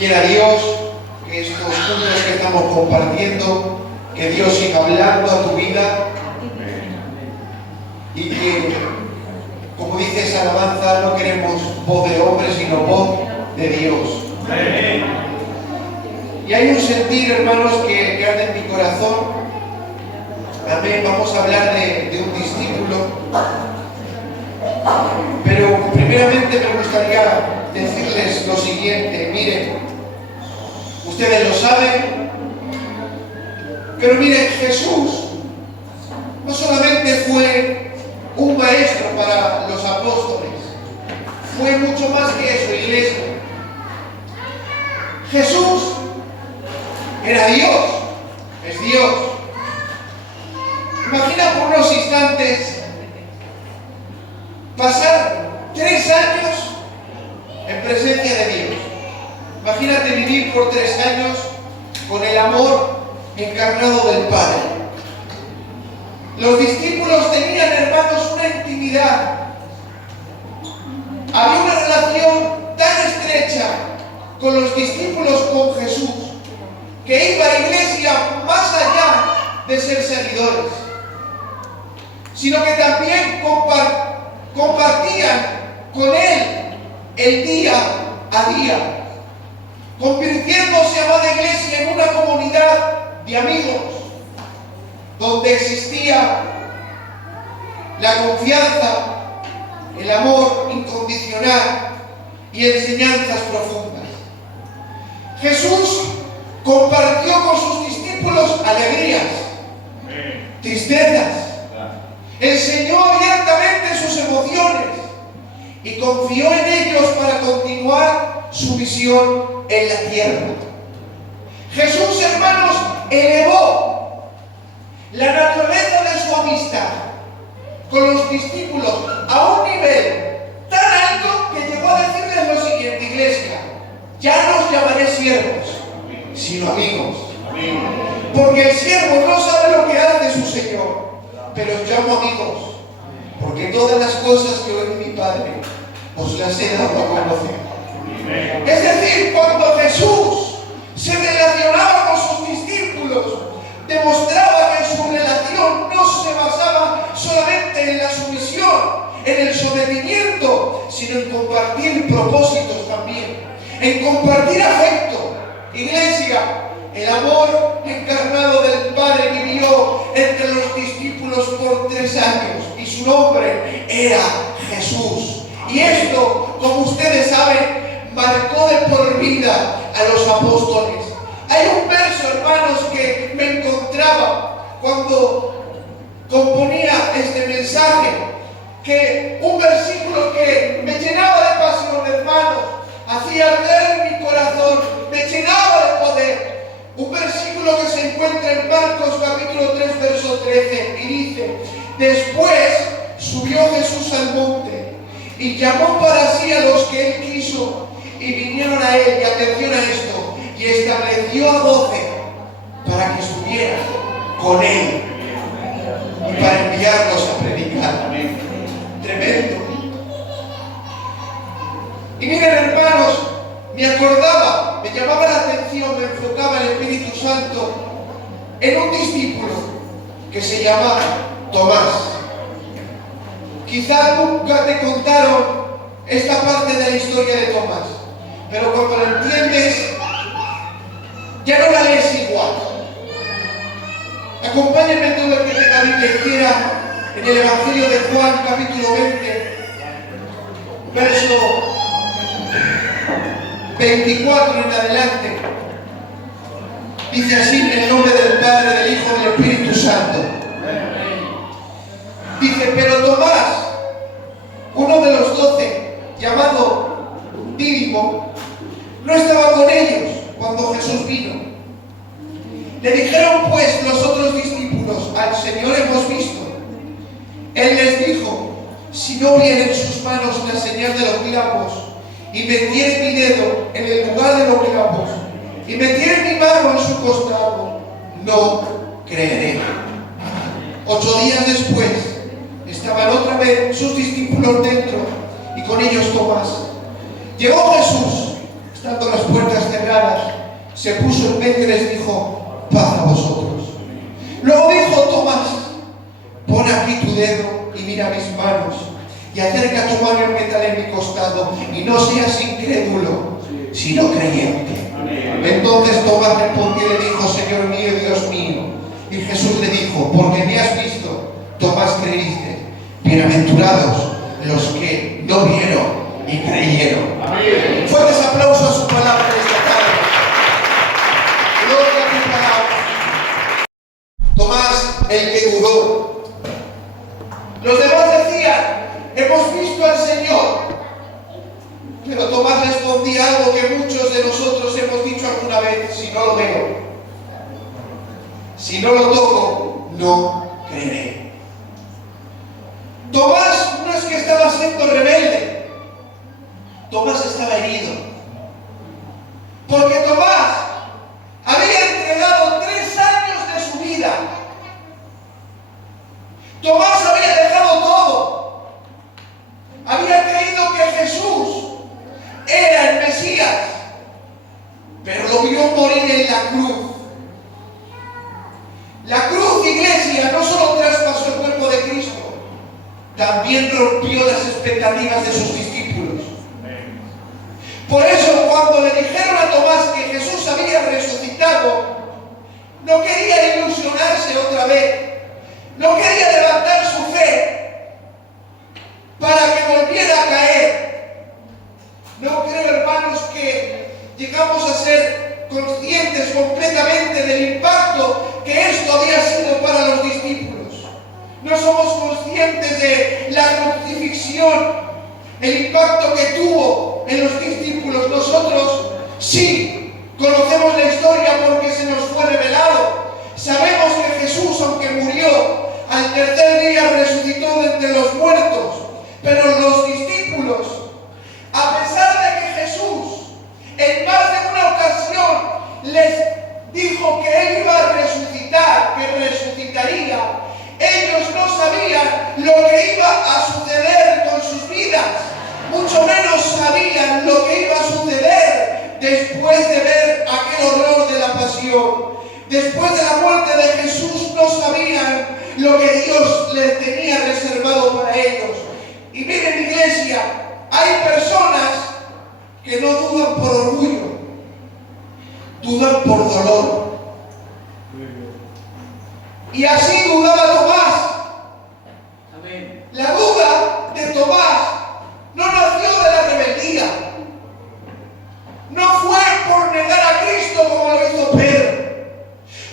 Quiera Dios que estos puntos que estamos compartiendo, que Dios siga hablando a tu vida y que, como dice esa alabanza, no queremos voz de hombre, sino voz de Dios. Y hay un sentir, hermanos, que arde en mi corazón. Amén. Vamos a hablar de un discípulo. Pero primeramente me gustaría decirles lo siguiente. Miren, ustedes lo saben, pero miren, Jesús no solamente fue un maestro para los apóstoles, fue mucho más que eso, iglesia. Jesús era Dios, es Dios. Imagina por unos instantes pasar 3 años en presencia de Dios. Imagínate vivir por 3 años con el amor encarnado del Padre. Los discípulos tenían, hermanos, una intimidad. Había una relación tan estrecha con los discípulos con Jesús que iba a la iglesia más allá de ser seguidores, sino que también compartían con Él el día a día, convirtiéndose, amada iglesia, en una comunidad de amigos, donde existía la confianza, el amor incondicional y enseñanzas profundas. Jesús compartió con sus discípulos alegrías, tristezas, enseñó abiertamente sus emociones y confió en ellos para continuar su misión en la tierra. Jesús, hermanos, elevó la naturaleza de su amistad con los discípulos a un nivel tan alto que llegó a decirles lo siguiente: iglesia, ya no os llamaré siervos, sino amigos. Porque el siervo no sabe lo que hace su Señor, pero os llamo amigos, porque todas las cosas que oí mi Padre os las he dado a conocer. Es decir, cuando Jesús se relacionaba con sus discípulos, demostraba que su relación no se basaba solamente en la sumisión, en el sometimiento, sino en compartir propósitos también, en compartir afecto. Iglesia, el amor encarnado del Padre vivió entre los discípulos por 3 años y su nombre era Jesús. Y esto, como ustedes saben, marcó de por vida a los apóstoles. Hay un verso, hermanos, que me encontraba cuando componía este mensaje, que un versículo que me llenaba de pasión, hermanos, hacía arder mi corazón, me llenaba de poder. Un versículo que se encuentra en Marcos capítulo 3, verso 13, y dice: después subió Jesús al monte y llamó para sí a los que él quiso, y vinieron a él, y atención a esto, y estableció a 12 para que estuvieran con él y para enviarlos a predicar. Tremendo. Y miren, hermanos, me acordaba, me llamaba la atención, me enfocaba el Espíritu Santo en un discípulo que se llamaba Tomás. Quizás nunca te contaron esta parte de la historia de Tomás, pero cuando la entiendes, ya no la lees igual. Acompáñenme todo el que tenga Biblia izquierda en el Evangelio de Juan, capítulo 20, verso 24 en adelante. Dice así, en el nombre del Padre, del Hijo y del Espíritu Santo. Dice: pero Tomás, uno de los 12, llamado Dídimo, no estaba con ellos cuando Jesús vino. Le dijeron pues los otros discípulos: al Señor hemos visto. Él les dijo: si no viera en sus manos la señal de los clavos, y metiere mi dedo en el lugar de los clavos, y metiere mi mano en su costado, no creeré. 8 días después estaban otra vez sus discípulos dentro, y con ellos Tomás. Llegó Jesús, estando las puertas cerradas, se puso en medio y les dijo: paz a vosotros. Luego dijo: Tomás, pon aquí tu dedo y mira mis manos, y acerca tu mano y métala en mi costado, y no seas incrédulo, sino creyente. Entonces Tomás respondió y le dijo: Señor mío y Dios mío. Y Jesús le dijo: porque me has visto, Tomás, creíste. Bienaventurados los que no vieron y creyeron. Amén. Fuertes aplausos a su palabra de esta tarde. Gloria a tu palabra. Tomás, el que dudó. Los demás decían: hemos visto al Señor. Pero Tomás respondía algo que muchos de nosotros hemos dicho alguna vez: si no lo veo, si no lo toco, no creeré. Tomás no es que estaba siendo rebelde, Tomás estaba herido. Porque Tomás había entregado 3 años de su vida. Tomás había dejado todo. Había creído que Jesús era el Mesías, pero lo vio morir en la cruz. La cruz, iglesia, no solo traspasó el cuerpo de Cristo, también rompió las expectativas de sus discípulos. Por eso, cuando le dijeron a Tomás que Jesús había resucitado, no quería ilusionarse otra vez, no quería levantar su fe para que volviera a caer. No creo, hermanos, que llegamos a ser conscientes completamente del impacto que esto había sido para los discípulos. No somos conscientes de la crucifixión, el impacto que tuvo en los discípulos. Nosotros sí conocemos la historia porque se nos fue revelado. Sabemos que Jesús, aunque murió, al tercer día resucitó de entre los muertos. Pero los discípulos, a pesar de que Jesús en más de una ocasión les dijo que Él iba a resucitar, que resucitaría, ellos no sabían lo que iba a suceder con sus vidas. Mucho menos sabían lo que iba a suceder después de ver aquel horror de la pasión. Después de la muerte de Jesús no sabían lo que Dios les tenía reservado para ellos. Y miren, iglesia, hay personas que no dudan por orgullo, dudan por dolor. Y así dudaba Tomás. Amén. La duda de Tomás no nació de la rebeldía. No fue por negar a Cristo como lo hizo Pedro.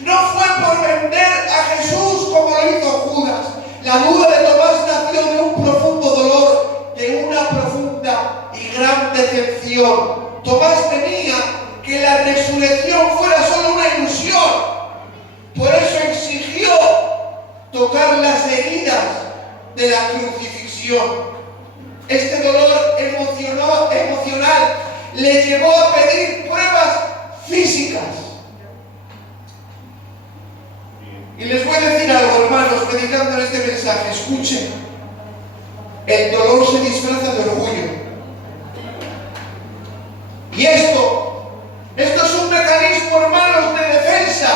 No fue por vender a Jesús como lo hizo Judas. La duda de Tomás nació de un profundo dolor, de una profunda y gran decepción. Tomás temía que la resurrección fuera solo una ilusión. Por eso exigió tocar las heridas de la crucifixión. Este dolor emocional le llevó a pedir pruebas físicas. Y les voy a decir algo, hermanos, meditando en este mensaje. Escuchen, el dolor se disfraza de orgullo. Y esto es un mecanismo, hermanos, de defensa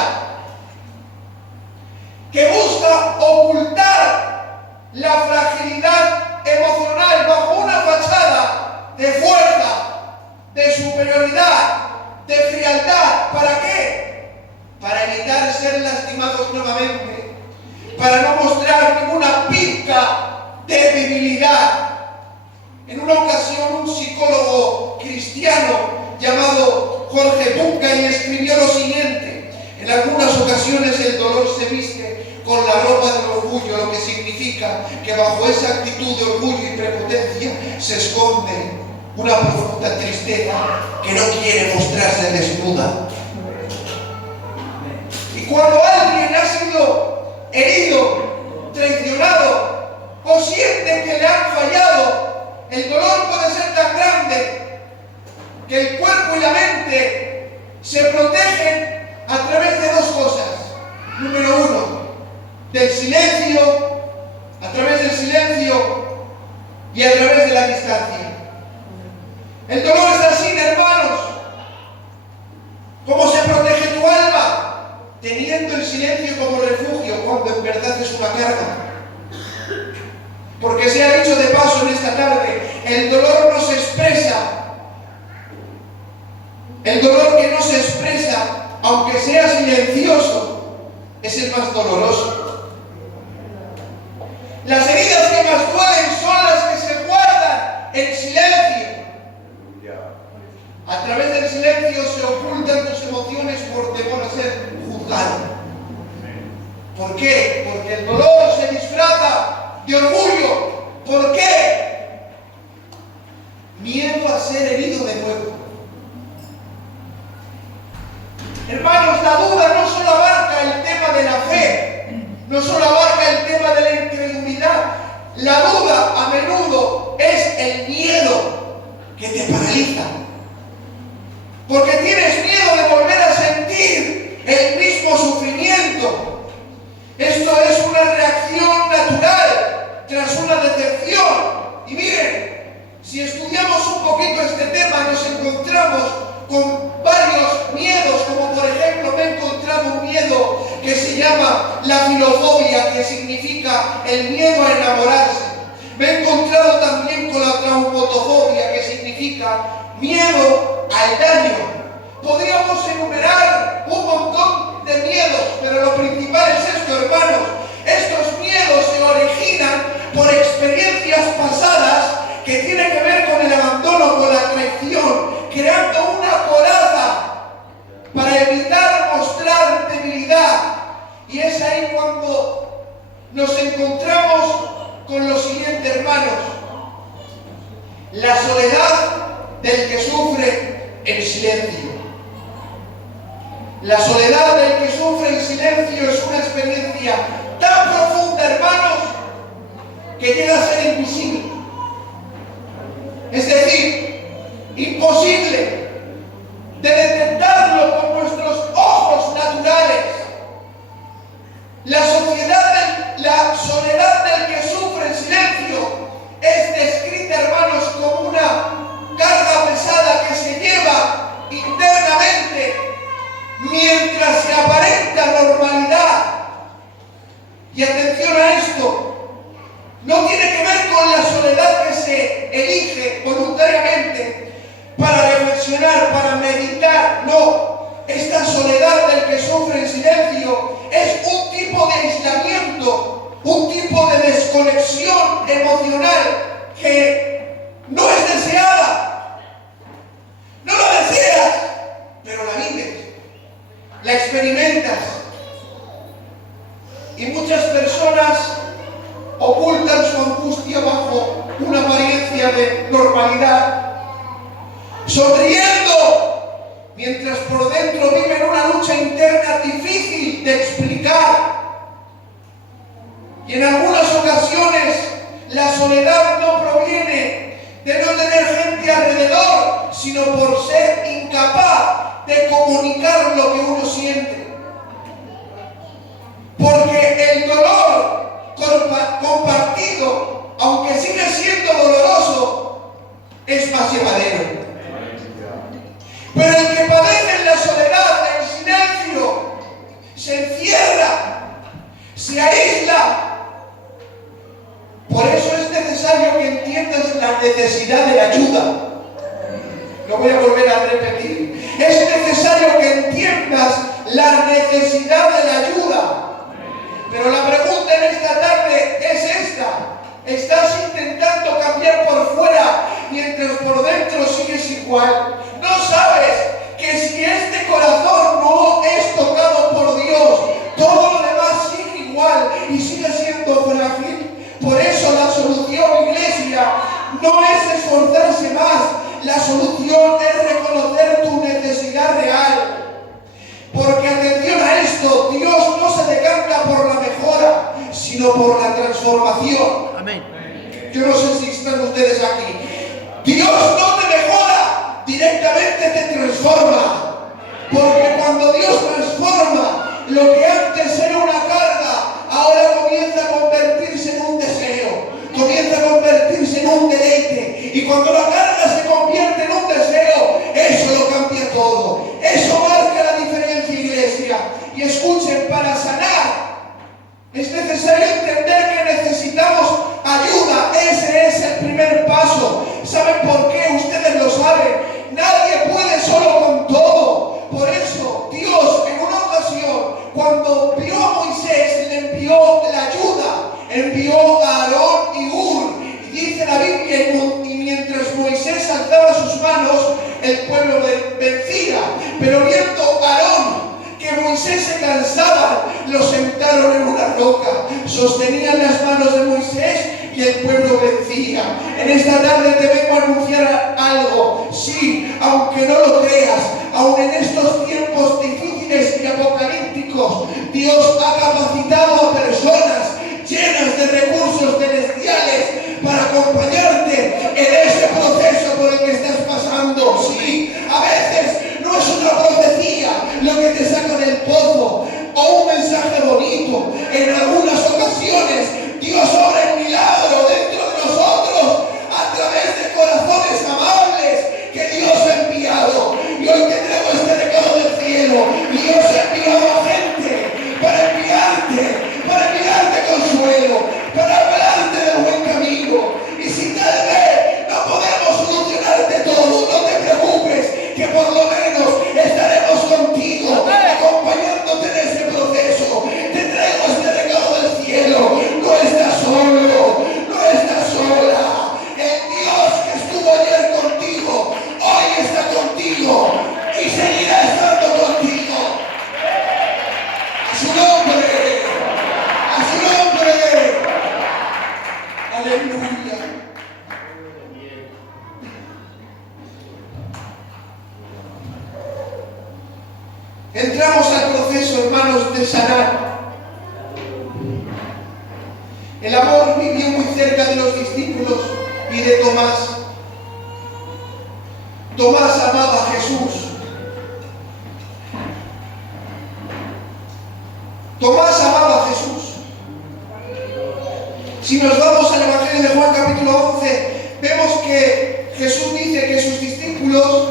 que busca ocultar la fragilidad emocional bajo una fachada de fuerza, de superioridad, de frialdad. ¿Para qué? Para evitar ser lastimados nuevamente, para no mostrar ninguna pizca de debilidad. En una ocasión, un psicólogo cristiano llamado Jorge Bucay escribió lo siguiente: en algunas ocasiones el dolor se viste con la ropa del orgullo, lo que significa que bajo esa actitud de orgullo y prepotencia se esconde una profunda tristeza que no quiere mostrarse desnuda. Y cuando alguien ha sido herido, traicionado o siente que le han fallado, el dolor puede ser tan grande que el cuerpo y la mente se protegen a través de 2 cosas. Número 1, del silencio, a través del silencio y a través de la distancia. El dolor es así, hermanos. Como se El dolor que no se expresa, aunque sea silencioso, es el más doloroso. Las heridas que más duelen son las que se guardan en silencio. A través del silencio se ocultan tus emociones por temor a ser juzgado. ¿Por qué? Porque el dolor se disfraza de orgullo. ¿Por qué? Miedo a ser herido de nuevo. Hermanos, la duda no solo abarca el tema de la fe, no solo abarca el tema de la incredulidad. La duda a menudo es el miedo que te paraliza. Porque tienes miedo de volver a sentir el mismo sufrimiento. Esto es una reacción natural tras una decepción. Y miren, si estudiamos un poquito este tema, nos encontramos con varios miedos, como por ejemplo me he encontrado un miedo que se llama la filofobia, que significa el miedo a enamorarse. Me he encontrado también con la traumotofobia, que significa miedo al daño. Podríamos enumerar un montón de miedos, pero lo principal es esto, hermanos. Estos miedos se originan por experiencias pasadas que tienen que ver con el abandono, con la traición, creando una coraza para evitar mostrar debilidad. Y es ahí cuando nos encontramos con lo siguiente, hermanos. La soledad del que sufre en silencio. La soledad del que sufre en silencio es una experiencia tan profunda, hermanos, que llega a ser invisible. Es decir, imposible de detectarlo con nuestros ojos naturales. La soledad del que sufre en silencio es descrita, hermanos, como una carga pesada que se lleva internamente mientras se aparenta normalidad. Y atención a esto, no tiene que ver con la soledad que se elige voluntariamente para reflexionar, para meditar. No, esta soledad del que sufre en silencio es un tipo de aislamiento, un tipo de desconexión emocional que no es deseada. No la deseas, pero la vives, la experimentas. Y muchas personas ocultan su angustia bajo una apariencia de normalidad, sonriendo, mientras por dentro viven una lucha interna difícil de explicar. Y en algunas ocasiones la soledad no proviene de no tener gente alrededor, sino por ser incapaz de comunicar lo que uno siente. Porque el dolor compartido, aunque sigue siendo doloroso, es más llevadero. Pero el que padece en la soledad, en silencio, se encierra, se aísla. Por eso es necesario que entiendas la necesidad de la ayuda. Lo voy a volver a repetir. Es necesario que entiendas la necesidad de la ayuda. Pero la pregunta en esta tarde es esta. ¿Estás intentando cambiar por fuera mientras por dentro sigues igual? ¿No sabes que si este corazón no es tocado por Dios, todo lo demás sigue igual y sigue siendo frágil? Por eso la solución, iglesia, no es esforzarse más. La solución es reconocer tu necesidad real. Porque atención a esto, Dios no se decanta por la mejora, sino por la transformación. Amén. Yo no sé si están ustedes aquí. Dios no te mejora, directamente te transforma. Porque cuando Dios transforma, lo que antes era una carga, ahora comienza a convertirse en un deseo, comienza a convertirse en un deleite. Y cuando la carga se convierte en un deseo, eso lo cambia todo. Eso marca la diferencia, iglesia. Y escuchen, para sanar es necesario entender que necesitamos ayuda. Ese es el primer paso. ¿Saben por qué? Ustedes lo saben. Nadie puede solo con todo. Pero viendo a Aarón que Moisés se cansaba, lo sentaron en una roca, sostenían las manos de Moisés y el pueblo vencía. En esta tarde te vengo a anunciar algo. Sí, aunque no lo creas, aun en estos tiempos difíciles y apocalípticos, Dios ha capacitado a personas llenas de recursos celestiales para acompañarte en ese proceso por el que estás pasando. Sí, a veces no es una profecía lo que te saca del pozo o un mensaje bonito. En algunas ocasiones Dios obra el milagro dentro de nosotros a través de corazones amables que Dios ha enviado. Y hoy te traigo este recado del cielo. Dios ha enviado a gente para enviarte consuelo, para hablarte del buen camino. Y si tal vez no podemos solucionarte todo, no te preocupes, que por lo menos estaremos contigo, acompañándote en ese proceso. Te traigo este recado del cielo. No estás solo, no estás sola. El Dios que estuvo ayer contigo, hoy está contigo y seguirá estando contigo. A su nombre, a su nombre. Aleluya. Entramos al proceso, hermanos, de sanar. El amor vivió muy cerca de los discípulos y de Tomás. Tomás amaba a Jesús. Tomás amaba a Jesús. Si nos vamos al Evangelio de Juan capítulo 11, vemos que Jesús dice que sus discípulos,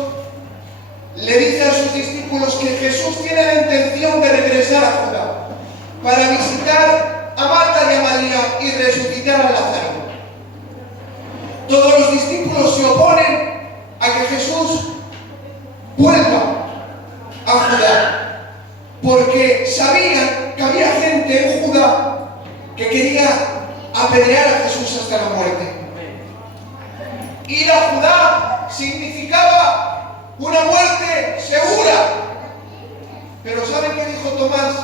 le dice a sus discípulos que Jesús tiene la intención de regresar a Judá para visitar a Marta y a María y resucitar a Lázaro. Todos los discípulos se oponen a que Jesús vuelva a Judá, porque sabían que había gente en Judá que quería apedrear a Jesús hasta la muerte. Ir a Judá significaba una muerte segura. Pero ¿saben qué dijo Tomás?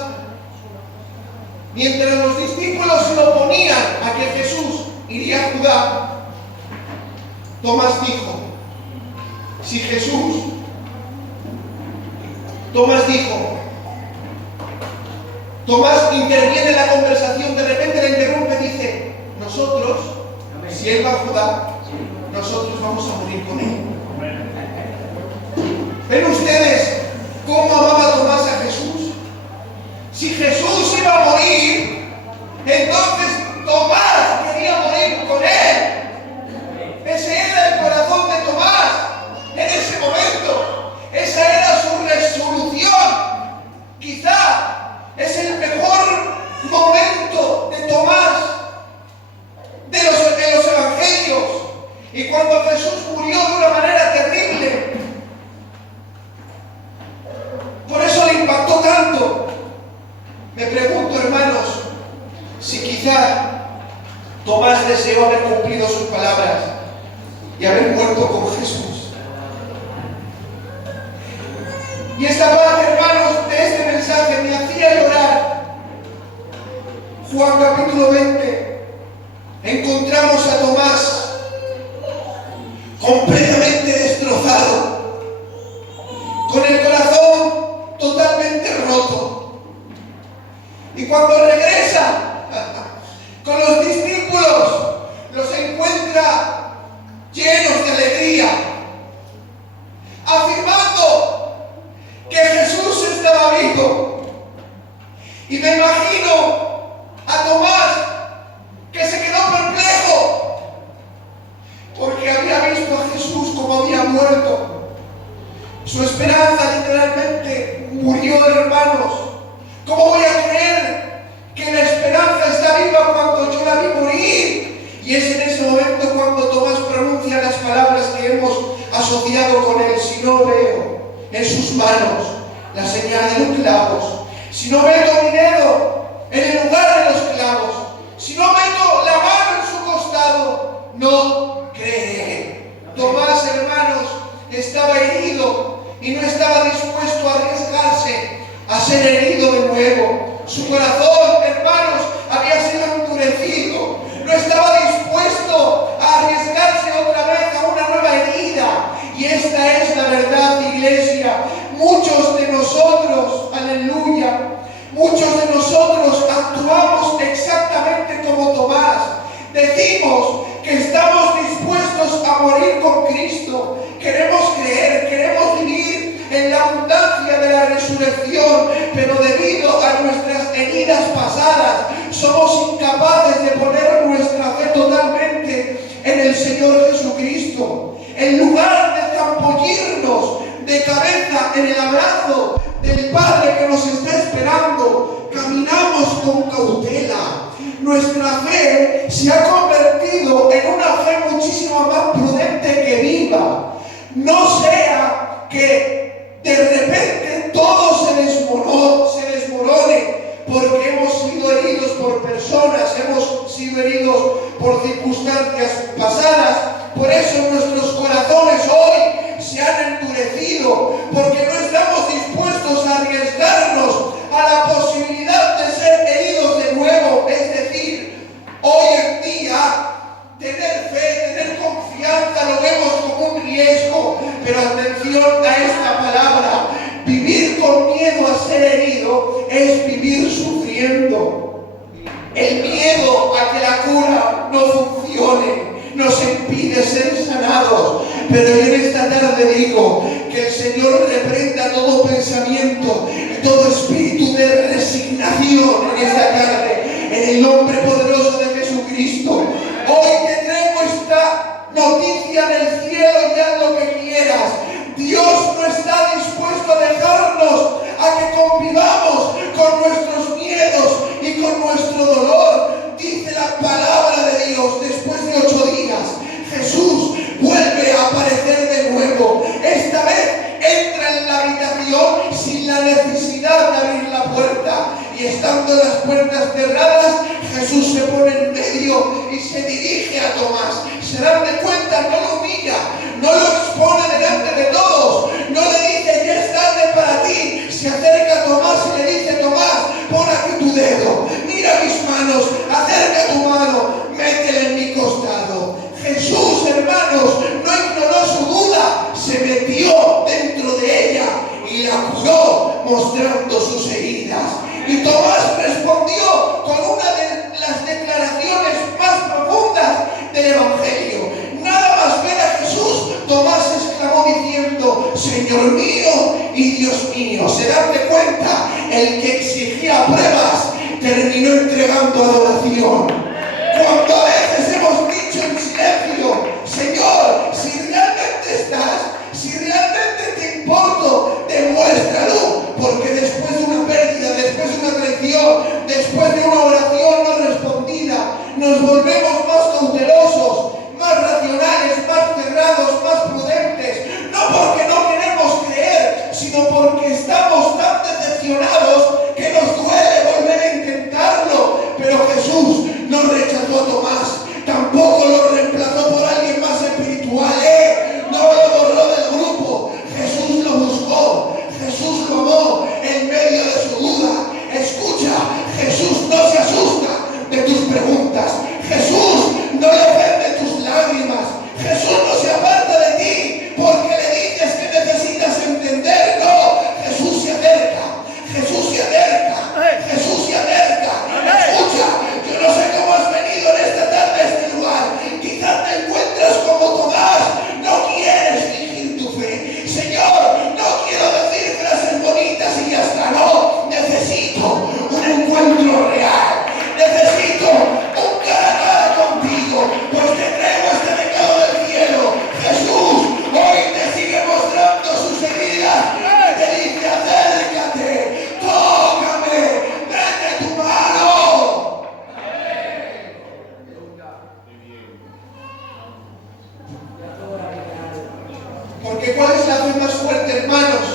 Mientras los discípulos se oponían a que Jesús iría a Judá, Tomás dijo, si Jesús, Tomás interviene en la conversación, de repente la interrumpe y dice, nosotros, si él va a Judá, nosotros vamos a morir con él. ¿Ven ustedes cómo amaba Tomás a Jesús? Si Jesús iba a morir, entonces Tomás quería morir con él. Ese era el corazón de Tomás en ese momento. Esa era su resolución. Quizá es el mejor momento de Tomás de los evangelios. Y cuando Jesús murió de una manera terrible, por eso le impactó tanto. Me pregunto, hermanos, si quizá Tomás deseó haber cumplido sus palabras y haber muerto con Jesús. Y esta parte, hermanos, de este mensaje me hacía llorar. Juan capítulo 20, encontramos a Tomás completamente destrozado, con el corazón totalmente roto. Y cuando regresa con los discípulos, los encuentra llenos de alegría, afirmando que Jesús estaba vivo. Y me imagino a Tomás que se quedó perplejo, porque había visto a Jesús como había muerto. Su esperanza literalmente murió, hermanos. ¿Cómo voy a creer que la esperanza está viva cuando yo la vi morir? Y es en ese momento cuando Tomás pronuncia las palabras que hemos asociado con él. Si no veo en sus manos la señal de los clavos, si no meto mi dedo en el lugar de los clavos, si no meto la mano en su costado, no creeré. Tomás, hermanos, estaba herido y no estaba dispuesto a arriesgarse a ser herido de nuevo. Su corazón, hermanos, había sido endurecido. No estaba dispuesto a arriesgarse otra vez a una nueva herida. Y esta es la verdad, iglesia. Muchos de nosotros, aleluya, muchos de nosotros actuamos exactamente como Tomás. Decimos que estamos dispuestos a morir con Cristo. Queremos creer, queremos vivir en la abundancia de la resurrección, pero debido a nuestras heridas pasadas, somos incapaces de poner nuestra fe totalmente en el Señor Jesucristo. En lugar de zambullirnos de cabeza en el abrazo del Padre que nos está esperando, caminamos con cautela. Nuestra fe se ha convertido en una fe muchísimo más prudente que viva. No sea que de repente todo se desmorone porque hemos sido heridos por personas, hemos sido heridos por circunstancias pasadas. Por eso nuestros corazones hoy se han endurecido, porque no estamos dispuestos a arriesgarnos a la posibilidad de ser heridos de nuevo. Es decir, hoy en día tener fe, tener confianza lo vemos como un riesgo, pero atención a esta palabra: vivir con miedo a ser herido es vivir sufriendo. El miedo a que la cura no funcione nos impide ser sanados. Pero yo en esta tarde digo que el Señor reprenda todo pensamiento y todo espíritu de resignación en esta tarde, en el nombre poderoso de Jesucristo. Hoy te traigo esta noticia del cielo y haz lo que quieras. Dios no está dispuesto a dejarnos a que convivamos con nuestros miedos y con nuestro dolor. Dice la palabra de Dios, después de 8 días, Jesús vuelve a aparecer de nuevo. Esta vez entra en la habitación sin la necesidad de abrir la puerta. Y estando las puertas cerradas, Jesús se pone en medio y se dirige a Tomás. Se dan de cuenta, no lo humilla, no lo expone delante de todos, no le dice ya es tarde para ti. Se acerca a Tomás y le dice: Tomás, pon aquí tu dedo, mira mis manos, acerca tu mano, métela en mi costado. Jesús, hermanos, no ignoró su duda, se metió dentro de ella y la curó mostrando sus heridas. Y Tomás respondió con una de las declaraciones más profundas del Evangelio. Nada más ver a Jesús, Tomás exclamó diciendo: Señor mío y Dios mío. ¿Se dan de cuenta? El que exigía pruebas terminó entregando adoración. Cuando a veces hemos dicho en silencio: Señor, si realmente estás, si realmente te importo, demuéstralo. Porque después de una pérdida, después de una traición, después de una oración no respondida, nos volvemos más cautelosos, más racionales, más cerrados, más prudentes. No porque no queremos creer, sino porque estamos tan decepcionados que nos duele volver a intentarlo. Pero Jesús no rechazó a Tomás, tampoco lo reemplazó por alguien más espiritual. No lo borró del grupo. Jesús lo buscó, Jesús lo amó en medio de su duda. Escucha, Jesús no se asusta de tus preguntas, Jesús no defiende tus lágrimas, Jesús no se aparta de ti porque le dices que necesitas entender. No, Jesús se acerca, Jesús se acerca, Jesús se acerca. Escucha, yo no sé cómo has venido en esta tarde a este lugar. Quizás te encuentras como Tomás, no quieres fingir tu fe. Señor, no quiero decir frases bonitas y ya está. No, necesito un encuentro real, necesito un cara a cara contigo, pues te traigo este recado del cielo. Jesús hoy te sigue mostrando sus heridas, te dice: acércate, tócame, mete tu mano. Porque ¿cuál es la fe más fuerte, hermanos?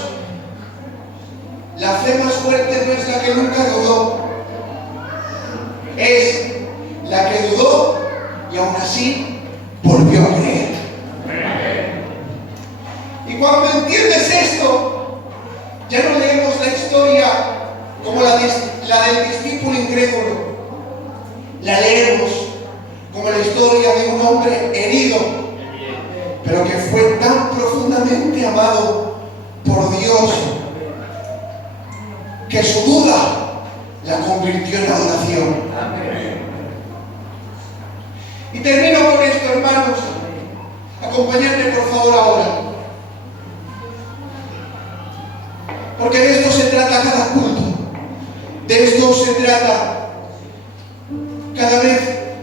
La fe más fuerte no es la que nunca dudó, es la que dudó y aún así volvió a creer. Y cuando entiendes esto, que su duda la convirtió en adoración. Y termino con esto, hermanos. Acompañadme por favor ahora. Porque de esto se trata cada culto. De esto se trata cada vez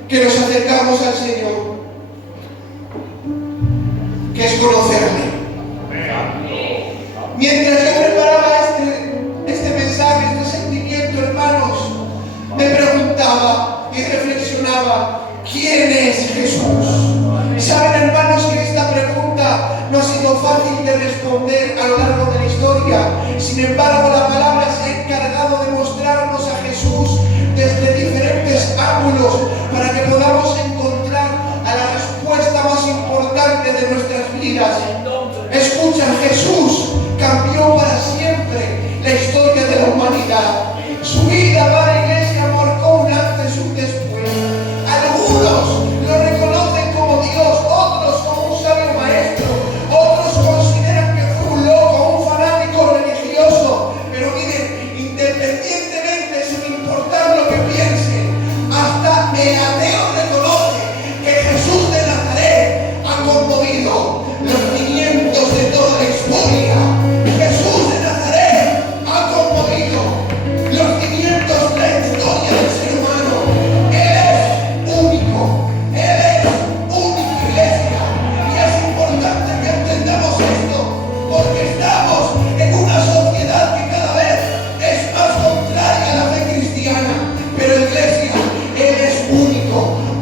que nos acercamos al Señor, que es conocerle. Mientras yo preparaba este mensaje, este sentimiento, hermanos, me preguntaba y reflexionaba: ¿quién es Jesús? Saben, hermanos, que esta pregunta no ha sido fácil de responder a lo largo de la historia. Sin embargo, la palabra se ha encargado de mostrarnos a Jesús desde diferentes ángulos para que podamos encontrar a la respuesta más importante de nuestras vidas. Escucha, Jesús cambió para siempre la historia de la humanidad. Su vida, amada iglesia, marcó un antes y un después. Algunos lo reconocen como Dios, otros como un sabio maestro, otros consideran que fue un loco, un fanático religioso. Pero miren, independientemente, sin importar lo que piensen, hasta el ateo reconoce que Jesús de Nazaret ha conmovido los cimientos de toda la historia. Jesús de Nazaret ha conmovido los cimientos de la historia del ser humano. Él es único, iglesia. Y es importante que entendamos esto, porque estamos en una sociedad que cada vez es más contraria a la fe cristiana. Pero iglesia, Él es único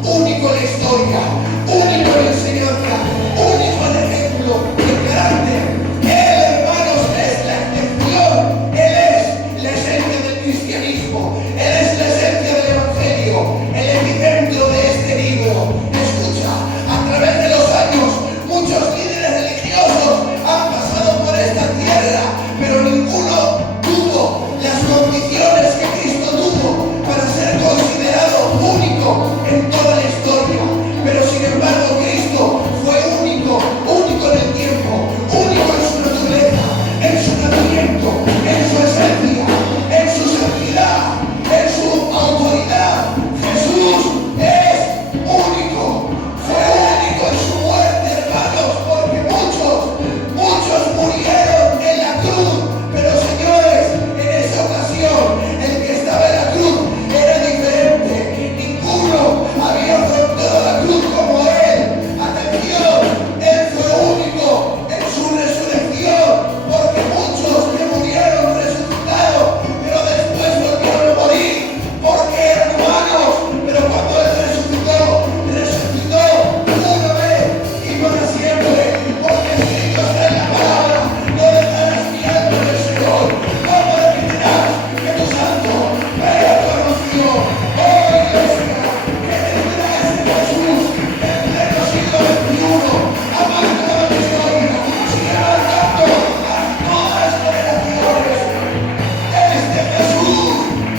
en la historia, único en la enseñanza, único en ejemplo de carácter. Él, hermanos, es la excepción. Él es la esencia del cristianismo. Él es la esencia del evangelio, el epicentro de este libro. Escucha, a través de los años, muchos líderes religiosos han pasado por esta tierra, pero ninguno tuvo las condiciones que Cristo tuvo para ser considerado único en toda la historia. Pero sin embargo, Cristo fue único en el tiempo, único en su naturaleza, en su nacimiento, en su esencia, en su santidad, en su autoridad. Jesús es único, fue único en su muerte, hermanos, porque muchos murieron en la cruz. Pero señores, en esa ocasión, el que estaba en la cruz era diferente. Ninguno había afrontado la cruz como Él. Atención, Él fue único en su resurrección, porque muchos que murieron resucitaron, pero después volvieron a morir, porque eran humanos. Pero cuando Él resucitó una vez y para siempre, porque escrito está en la palabra: no dejarás mi alma del Señor. No permitirás que tu santo vea corrupción. Oh iglesia, que tendrá ese Jesús en pleno siglo XXI, amando la historia, sigue marcando a todas las generaciones. Este Jesús,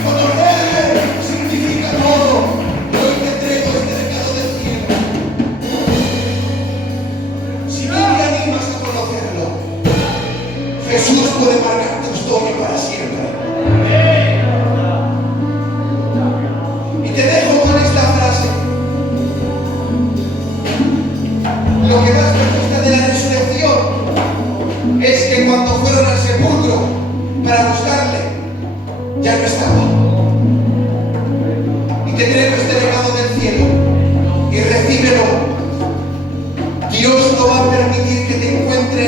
conocerle significa todo. Hoy te traigo este recado del cielo. Si tú te animas a conocerlo, Jesús puede marcar tu historia para siempre. Y te dejo con esta frase. Lo que más me gusta de la resurrección es que cuando fueron al sepulcro para buscarle, ya no estaba. Y te traigo este legado del cielo y recíbelo. Dios no va a permitir que te encuentre